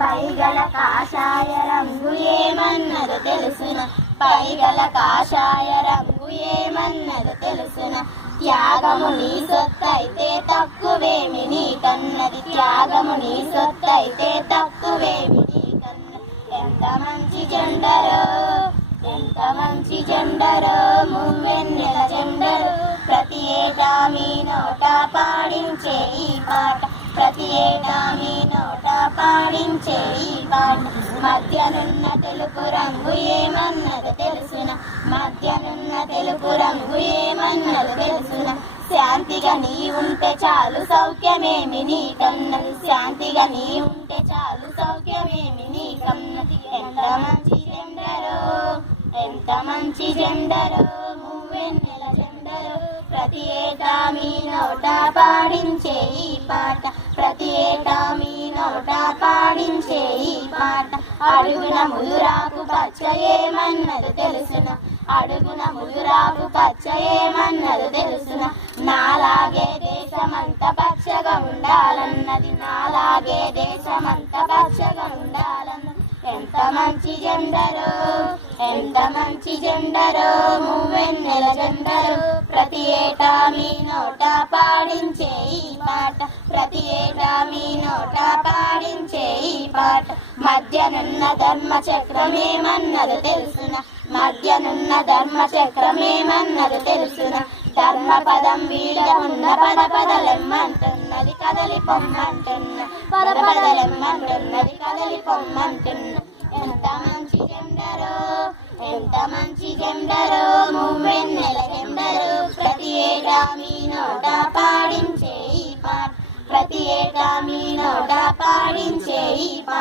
పైగల కాషాయ రంగు ఏమన్నదో తెలుసున, పైగల కాషాయ రంగు ఏమన్నదో తెలుసున. త్యాగము నీ సొత్తైతే తక్కువేమి నీకన్నది, త్యాగము నీ సొత్తైతే తక్కువేమి నీకన్నది. ఎంత మంచి జెండరో, ఎంత మంచి జెండరో, మువ్వెన్నెల జెండరు. ప్రతి ఏటా మీ నోట పాడించే ఈ పాట, ప్రతి ఏటా మీ నోట పాడించే ఈ పాట. మధ్యనున్న తెలుపు రంగు ఏమన్నదో తెలుసున, మధ్యనున్న తెలుపు రంగు ఏమన్నదో తెలుసున. శాంతిగా నీ ఉంటే చాలు సౌఖ్యమేమి నీకన్నది, శాంతిగా నీ ఉంటే చాలు సౌఖ్యమేమి నీకన్నది. ఎంత మంచి జెండరో, ఎంత మంచి జెండరో, మువ్వెన్నెల జెండరు. ప్రతి ఏటా మీ నోట పాడించే ఈ పాట, ప్రతి ఏటా మీ నోట పాడించే ఈ పాట. అడుగున ముదురాకు పచ్చ ఏమన్నదో తెలుసున, అడుగున ముదురాకు పచ్చ ఏమన్నదో తెలుసున. నాలాగే దేశమంత పచ్చగా ఉండాలన్నది, నాలాగే దేశమంత పచ్చగా ఉండాలన్నది. ఎంత మంచి జెండరో, ఎంత మంచి జెండరో, మువ్వెన్నెల జెండరు. ప్రతి ఏటా మీ నోట పాడించే ఈ పాట, ప్రతి ఏటా మీ నోట పాడించే ఈ పాట. మధ్యనున్న ధర్మ చక్రమేమన్నదో తెలుసున, మధ్యనున్న ధర్మ చక్రమేమన్నదో తెలుసున. ధర్మ పదం వీడకున్న పద పదలెమ్మంటున్నది, కదలి పొమ్మంటున్న పద పదలెమ్మంటున్నది, కదలి పొమ్మంటున్న. ఎంత మంచి జెండరో, ఎంత మంచి జెండరో, మువ్వెన్నెల జెండరు. ప్రతి ఏటా మీ నోట పాడించే ఈ పాట, ప్రతి ఏటా మీ నోట పాడించే ఈ పాట.